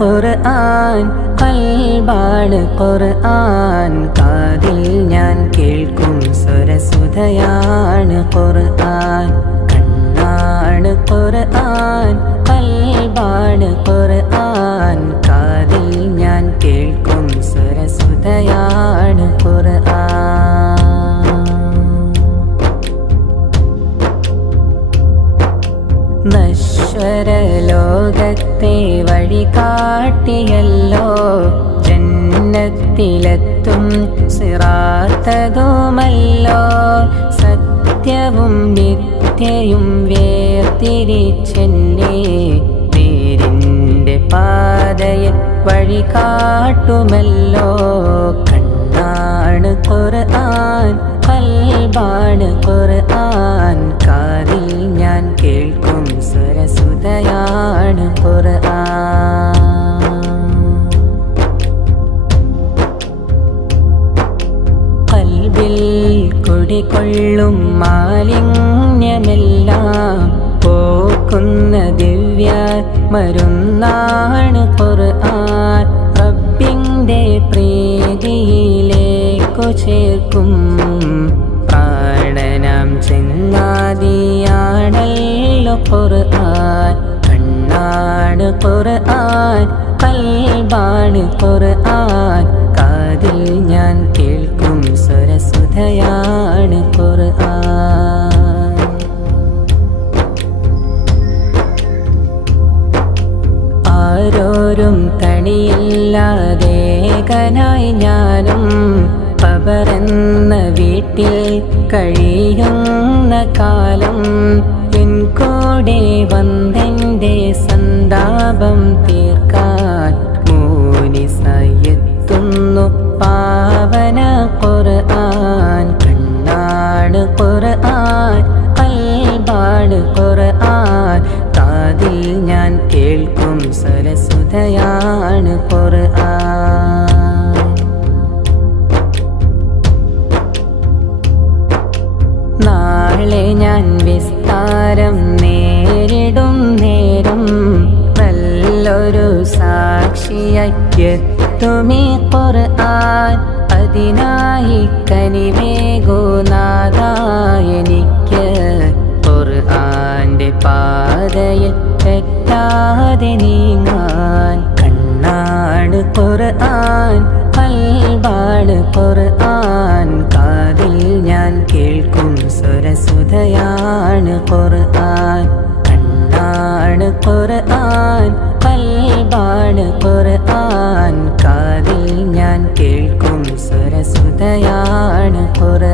ഖുർആൻ ഖൽബാണ് ഖുർആൻ കാതിൽ ഞാൻ കേൾക്കും സ്വരസുധയാണ് ഖുർആൻ കണ്ണാണ് ഖുർആൻ ഖൽബാണ് ഖുർആൻ കാതിൽ ഞാൻ കേൾക്കും സ്വരസുധയാണ് ഖുർആൻ നശ്വരലോകത്തെ വഴി കാട്ടിയല്ലോ ജന്നത്തിലെത്തും സിറാത്തതുമല്ലോ സത്യവും മിഥ്യയും വേർതിരിച്ചെന്നെ നേരിൻ്റെ പാതയിൽ വഴി കാട്ടുമല്ലോ കണ്ണാണ് ഖുർആൻ ഖൽബാണ് ഖുർആൻ കാതിൽ ഞാൻ കേൾക്കും സ്വരസുധയാണ് ഖുർആൻ ഖൽബിൽ കുടികൊള്ളും മാലിന്യമെല്ലാം പോക്കുന്ന ദിവ്യ മരുന്നാണ് ഖുർആൻ റബ്ബിൻ്റെ പ്രീതിയിലേക്കു ചേർക്കും പ്രാണനാം ചെങ്ങാതിയാണല്ലോ ഖുർആൻ കണ്ണാണ് ഖുർആൻ ഖൽബാണ് ഖുർആൻ കാതിൽ ഞാൻ കേൾക്കും സ്വരസുധയാണ് ഖുർആൻ ആരോരും തണിയില്ലാതേകനായി ഞാനും ഖബറെന്ന വീട്ടിൽ കഴിയുന്ന കാലം എൻ കൂടെ വന്നെൻ്റെ സന്താപം തീർക്കാൻ മൂനിസയെത്തുന്നു പാവന ഖുർആൻ കണ്ണാണ് ഖുർആൻ ഖൽബാണ് ഖുർആൻ കാതിൽ ഞാൻ കേൾക്കും സ്വരസുധയാണ് ഖുർആൻ നാളെ ഞാൻ വിസ്താരം നേരിടും നേരം നല്ലൊരു സാക്ഷിയായി എത്തുമീ ഖുർആൻ അതിനായി കനിവേകൂ നാഥാ എനിക്ക് ഖുർആന്റെ പാതയിൽ തെറ്റാതെ നീങ്ങാൻ കണ്ണാണ് ഖുർആൻ ഖൽബാണ് ഖുർആൻ കാതിൽ ഞാൻ കേൾക്കും സ്വരസുധയാണ് ഖുർആൻ കണ്ണാണ് ഖുർആൻ ഖൽബാണ് ഖുർആൻ കാതിൽ ഞാൻ കേൾക്കും സ്വരസുധയാണ് ഖുർആൻ